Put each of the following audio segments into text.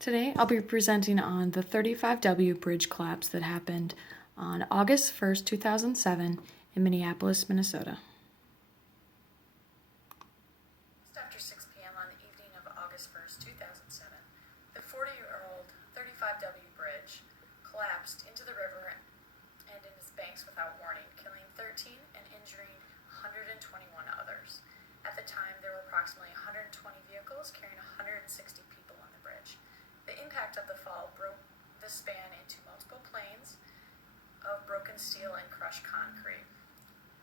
Today, I'll be presenting on the 35W bridge collapse that happened on August 1st, 2007 in Minneapolis, Minnesota. Just after 6 p.m. on the evening of August 1st, 2007, the 40-year-old 35W bridge collapsed into the river and in its banks without warning, killing 13 and injuring 121 others. At the time, there were approximately 120 vehicles carrying 160 people on the bridge. The impact of the fall broke the span into multiple planes of broken steel and crushed concrete.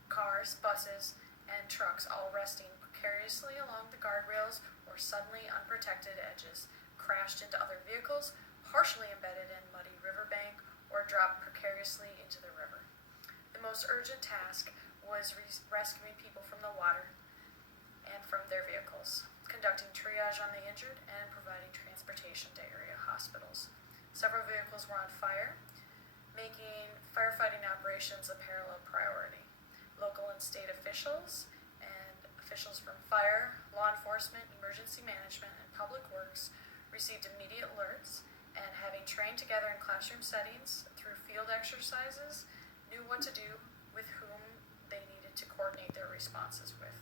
Cars, buses, and trucks, all resting precariously along the guardrails or suddenly unprotected edges, crashed into other vehicles, partially embedded in muddy riverbank, or dropped precariously into the river. The most urgent task was rescuing people from the water and from their vehicles, conducting triage on the injured, and providing transportation to area hospitals. Several vehicles were on fire, making firefighting operations a parallel priority. Local and state officials and officials from fire, law enforcement, emergency management, and public works received immediate alerts, and having trained together in classroom settings through field exercises, knew what to do with whom they needed to coordinate their responses with.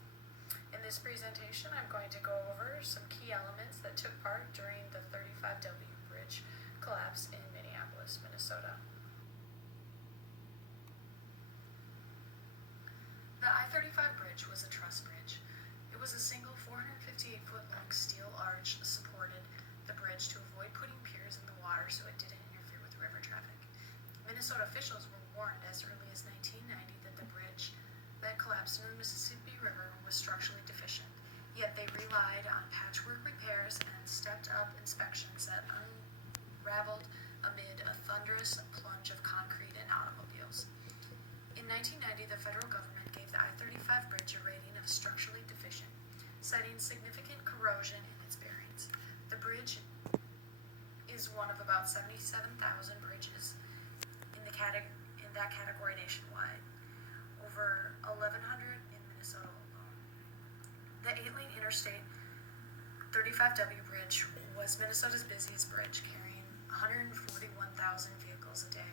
In this presentation, I'm going to go over some key elements that took part during the 35W bridge collapse in Minneapolis, Minnesota. The I-35 bridge was a truss bridge. It was a single 458-foot-long steel arch supported the bridge to avoid putting piers in the water so it didn't interfere with river traffic. Minnesota officials were warned as early as 1990 that the bridge that collapsed in the Mississippi River was structurally deficient, yet they relied on patchwork repairs and stepped-up inspections that unraveled amid a thunderous plunge of concrete and automobiles. In 1990, the federal government gave the I-35 bridge a rating of structurally deficient, citing significant corrosion in its bearings. The bridge is one of about 77,000 bridges in that category nationwide, over 1,100 in Minnesota alone. The 8-lane Interstate 35W bridge was Minnesota's busiest bridge, carrying 141,000 vehicles a day.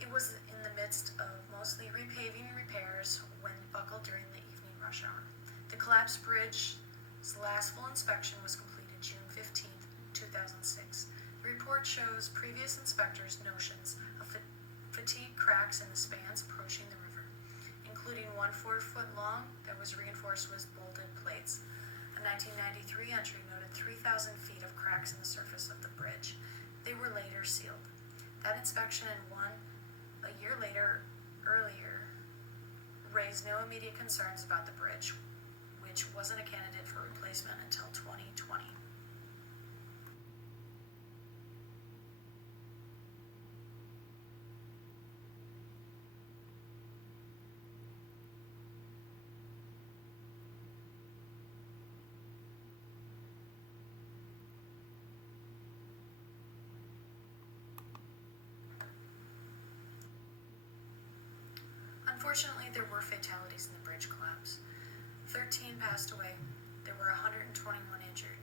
It was in the midst of mostly repaving repairs when it buckled during the evening rush hour. The collapsed bridge's last full inspection was completed June 15, 2006. The report shows previous inspectors' notions of fatigue cracks in the spans approaching the river, including one 4-foot long that was reinforced with bolted plates. A 1993 entry noted 3,000 feet of cracks in the surface of the bridge. They were later sealed. That inspection and one a year earlier, raised no immediate concerns about the bridge, which wasn't a candidate for replacement until 2020. Unfortunately, there were fatalities in the bridge collapse. 13 passed away. There were 121 injured.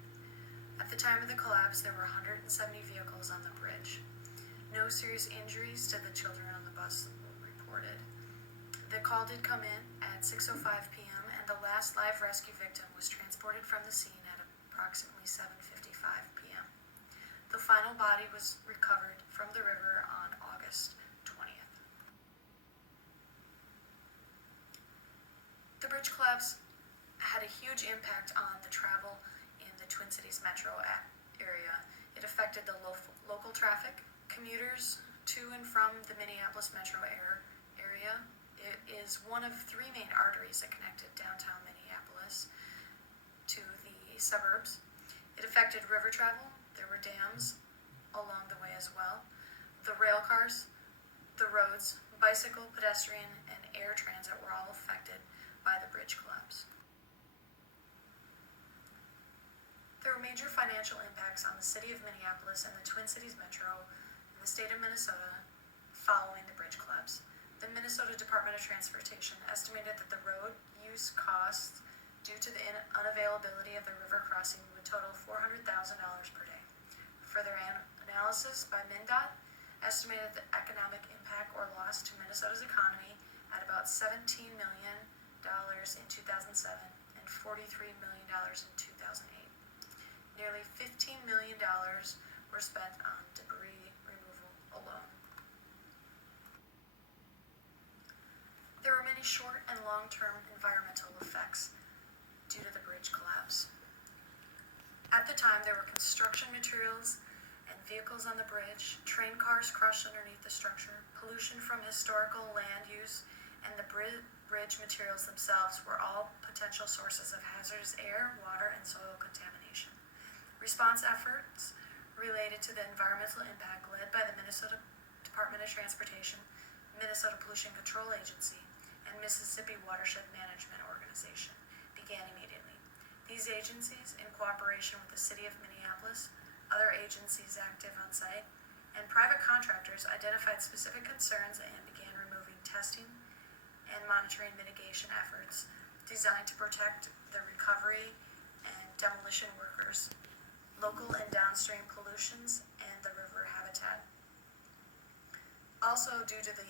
At the time of the collapse, there were 170 vehicles on the bridge. No serious injuries to the children on the bus were reported. The call did come in at 6:05 p.m. and the last live rescue victim was transported from the scene at approximately 7:55 p.m. The final body was recovered from the river on August 20th. The bridge collapse had a huge impact on the travel in the Twin Cities metro area. It affected the local traffic, commuters to and from the Minneapolis metro area. It is one of 3 main arteries that connected downtown Minneapolis to the suburbs. It affected river travel. There were dams along the way as well. The rail cars, the roads, bicycle, pedestrian, and air transit were all affected by the bridge collapse. There were major financial impacts on the city of Minneapolis and the Twin Cities metro and the state of Minnesota following the bridge collapse. The Minnesota Department of Transportation estimated that the road use costs due to the unavailability of the river crossing would total $400,000 per day. Further analysis by MnDOT estimated the economic impact or loss to Minnesota's economy at about $17 million in 2007 and $43 million in 2008. Nearly $15 million were spent on debris removal alone. There were many short and long-term environmental effects due to the bridge collapse. At the time, there were construction materials and vehicles on the bridge, train cars crushed underneath the structure, pollution from historical land use, and the bridge materials themselves were all potential sources of hazardous air, water, and soil contamination. Response efforts related to the environmental impact led by the Minnesota Department of Transportation, Minnesota Pollution Control Agency, and Mississippi Watershed Management Organization began immediately. These agencies, in cooperation with the City of Minneapolis, other agencies active on site, and private contractors, identified specific concerns and began removing testing and monitoring mitigation efforts designed to protect the recovery and demolition workers, local and downstream pollutions, and the river habitat. Also, due to the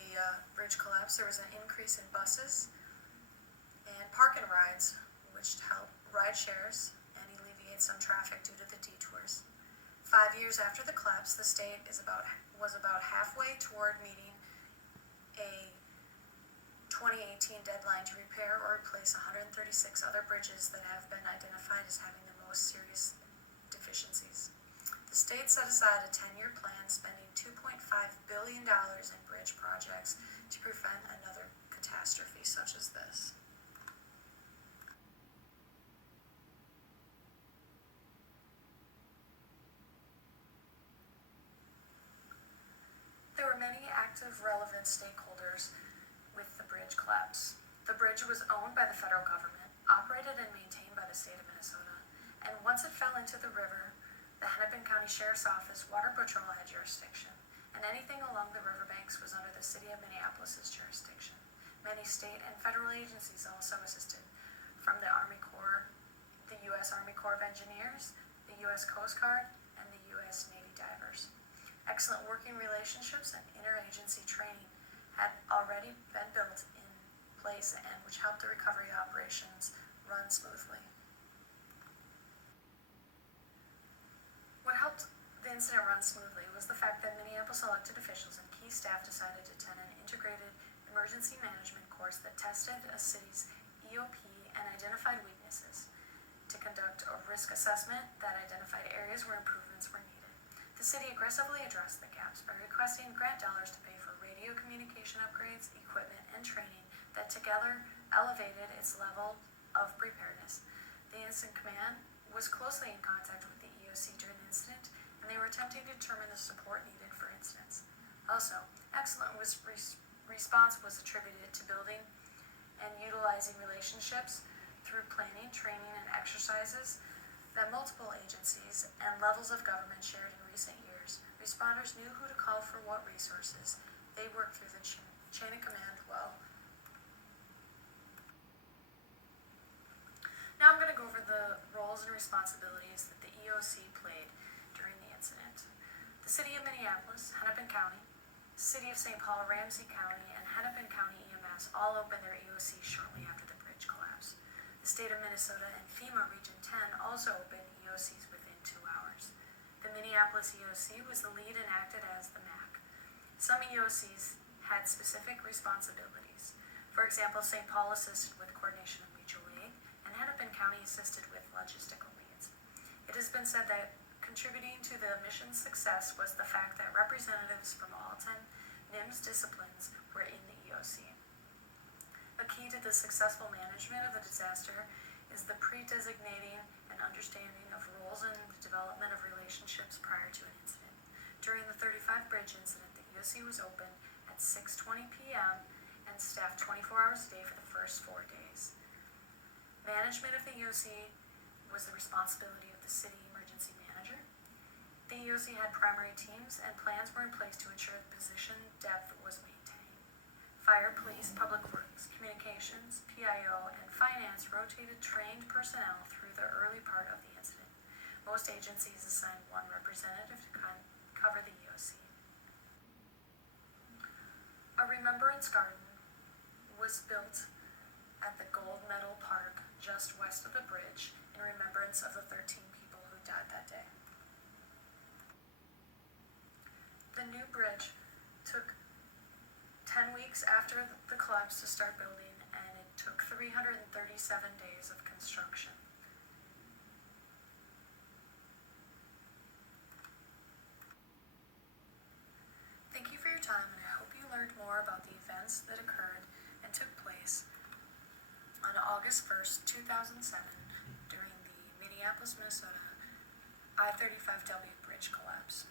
bridge collapse, there was an increase in buses and park and rides, which helped ride shares and alleviate some traffic due to the detours. 5 years after the collapse, the state was about halfway toward meeting a 2018 deadline to repair or replace 136 other bridges that have been identified as having the most serious deficiencies. The state set aside a 10-year plan spending $2.5 billion in bridge projects to prevent another catastrophe such as this. There were many active, relevant stakeholders with the bridge collapse. The bridge was owned by the federal government, operated and maintained by the state of Minnesota, and once it fell into the river, the Hennepin County Sheriff's Office Water Patrol had jurisdiction, and anything along the riverbanks was under the City of Minneapolis' jurisdiction. Many state and federal agencies also assisted, from the Army Corps, the U.S. Army Corps of Engineers, the U.S. Coast Guard, and the U.S. Navy divers. Excellent working relationships and interagency training had already been built in place and which helped the recovery operations run smoothly. What helped the incident run smoothly was the fact that Minneapolis elected officials and key staff decided to attend an integrated emergency management course that tested a city's EOP and identified weaknesses, to conduct a risk assessment that identified areas where improvements were needed. The city aggressively addressed the gaps by requesting grant dollars to pay for radio communication upgrades, equipment, and training that together elevated its level of preparedness. The Incident Command was closely in contact with the EOC during the incident, and they were attempting to determine the support needed for incidents. Also, excellent response was attributed to building and utilizing relationships through planning, training, and exercises that multiple agencies and levels of government shared in recent years. Responders knew who to call for what resources. They worked through the chain of command well. Now I'm going to go over the roles and responsibilities that the EOC played during the incident. The City of Minneapolis, Hennepin County, City of St. Paul, Ramsey County, and Hennepin County EMS all opened their EOC shortly after the bridge collapse. The state of Minnesota and FEMA Region 10 also opened EOCs within 2 hours. The Minneapolis EOC was the lead and acted as the MAC. Some EOCs had specific responsibilities. For example, St. Paul assisted with coordination of mutual aid, and Hennepin County assisted with logistical needs. It has been said that contributing to the mission's success was the fact that representatives from all 10 NIMS disciplines were in the EOC. A key to the successful management of a disaster is the pre-designating and understanding of roles and the development of relationships prior to an incident. During the 35 Bridge incident, the EOC was open at 6:20 p.m. and staffed 24 hours a day for the first 4 days. Management of the EOC was the responsibility of the city emergency manager. The EOC had primary teams and plans were in place to ensure that position depth was maintained. Fire, police, public works, communications, PIO, and finance rotated trained personnel through the early part of the incident. Most agencies assign one representative to cover the EOC. A remembrance garden was built at the Gold Medal Park just west of the bridge in remembrance of the 13 people who died that day. The new bridge took 10 weeks after the collapse to start building, and it took 337 days of construction. Thank you for your time, and I hope you learned more about the events that occurred and took place on August 1st, 2007, during the Minneapolis, Minnesota I-35W bridge collapse.